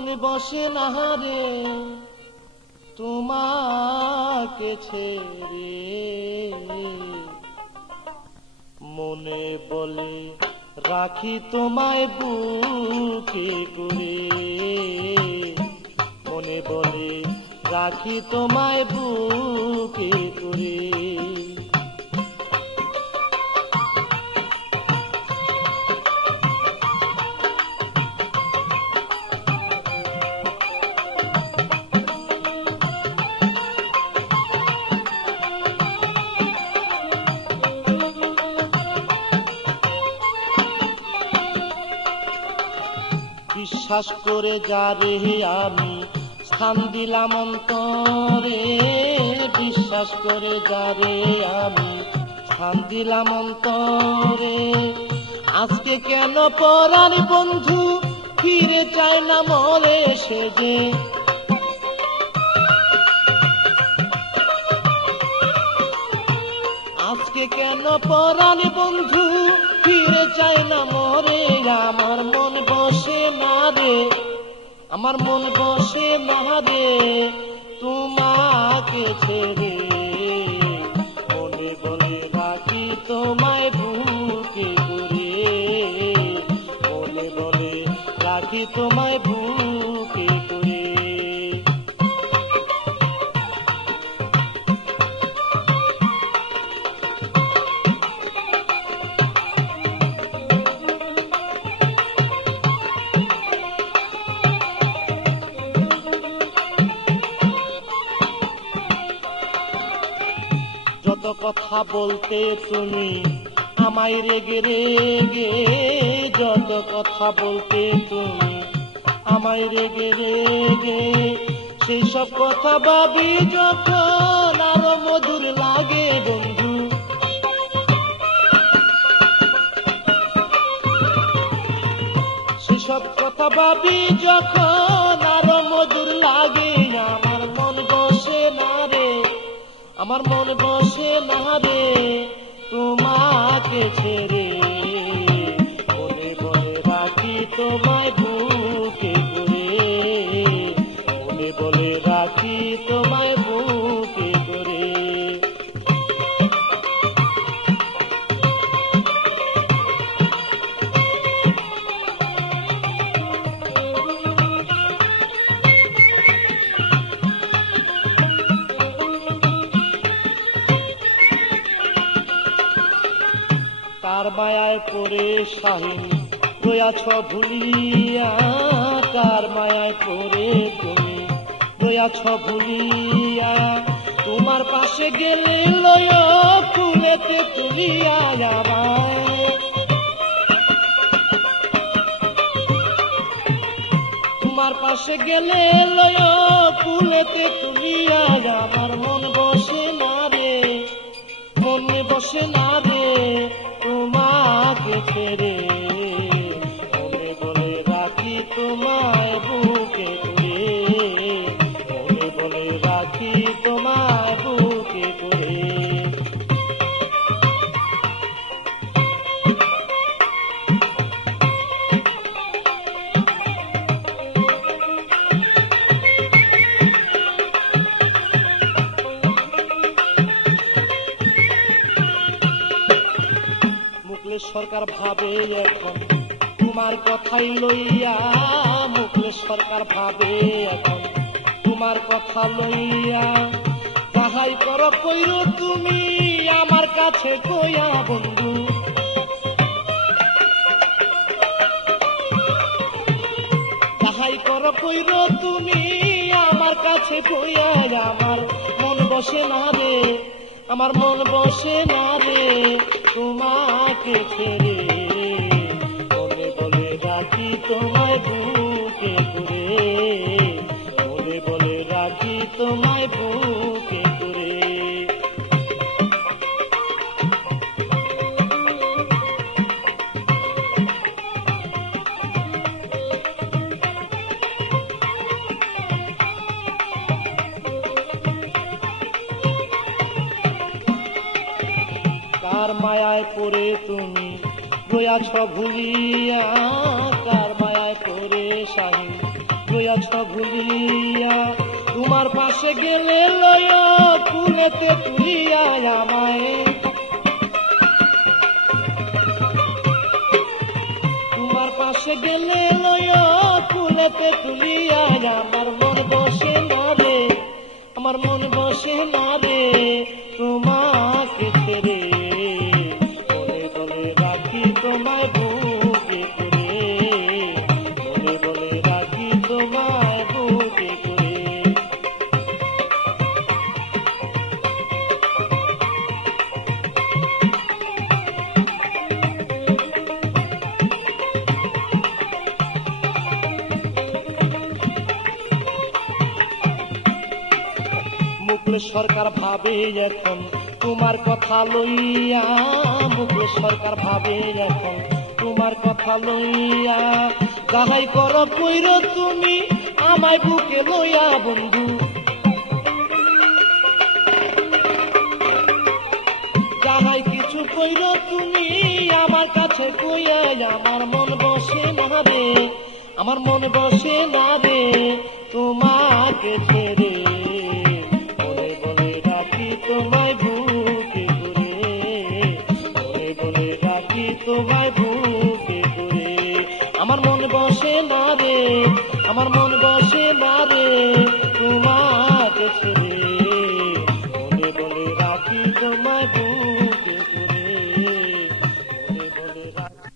মনে বসে না রে তোমাকে ছেড়ে, মনে বলে রাখি তোমায় বুকে করে, মনে বলে রাখি তোমায় বুকে করে। বিশ্বাস করে যারে আমি স্থান দিলাম অন্তরে, বিশ্বাস করে যারে আমি স্থান দিলাম অন্তরে, আজকে কেন পরাণ বন্ধু ফিরে চায় না মরে সে যে, আজকে কেন পরাণ বন্ধু ফিরে চায় না মরে। আমার মন বসে না রে, আমার মন বসে না রে তোমাকে ছেড়ে, মনে বলে রাখি তোমায় বুকে করে, মনে বলে রাখি তোমায় বুকে করে। যত কথা বলতে তুমি আমায় রেগে রেগে, যত কথা বলতে তুমি আমায় রেগে রেগে, সেই সব কথা ভাবি যখন আরো মধুর লাগে বন্ধু, সেসব কথা ভাবি যখন আরো মধুর লাগে। আমার মন বসে না রে, আমার মন বসে না রে তোমাকে ছেড়ে, মনে বলে রাখি তোমায় বুকে করে, মনে বলে রাখি তোমায় বুকে করে। কার মায়ায় পড়ে শাহিন রয়াছ ভুলিয়া, কার মায়ায় পড়ে তুমি রয়াছ ভুলিয়া, তোমার পাশে গেলে লয় ফুলেতে তুলিয়া আমায়, তোমার পাশে গেলে লয় ফুলেতে তুলিয়া। আমার মন বসে না রে, মনে বসে না রে তোমাকে ছেড়ে, মনে বলে রাখি তোমায় বুকে করে, মনে বলে রাখি তোমায় বুকে করে। মুকলেশ সরকার ভাবে এখন তোমার কথাই লইয়া, মুকলেশ সরকার ভাবে এখন তোমার কথা লইয়া, যাহাই করো কইরো তুমি আমার কাছে কইয়া বন্ধু, যাহাই করো কইরো তুমি আমার কাছে কইয়া। আমার মন বসে না রে, আমার মন বসে না রে তোমাকে ছেড়ে, মনে বলে রাখি তোমায় বুকে করে, মনে বলে রাখি তোমায় বুকে করে। কার মায়ায় পড়ে তুমি রয়াছ ভুলিয়া, কার মায়ায় পড়ে শাহিন রইয়াছ ভুলিয়া, তোমার পাশে গেলে লয় কুলেতে তুলিয়া আমায়, তোমার পাশে গেলে লয় কুলেতে তুলিয়া, আমার মন বসে না রে, আমার মন বসে না রে তোমাকে ছেড়ে, বলে বলে রাখি তোমায় বুকে করে, বলে বলে রাখি তোমায় বুকে করে। মুকুল সরকার ভাবে এখন তোমার কথা লইয়া, মুকুল সরকার ভাবে এখন তোমার কথা লইয়া, যাহাই কর কইর তুমি আমায় বুকে লইয়া বন্ধু, যাহাই কিছু কইর তুমি আমার কাছে কইয়া, আমার মন বসে না রে, আমার মন বসে না রে তোমাকে ছেড়ে।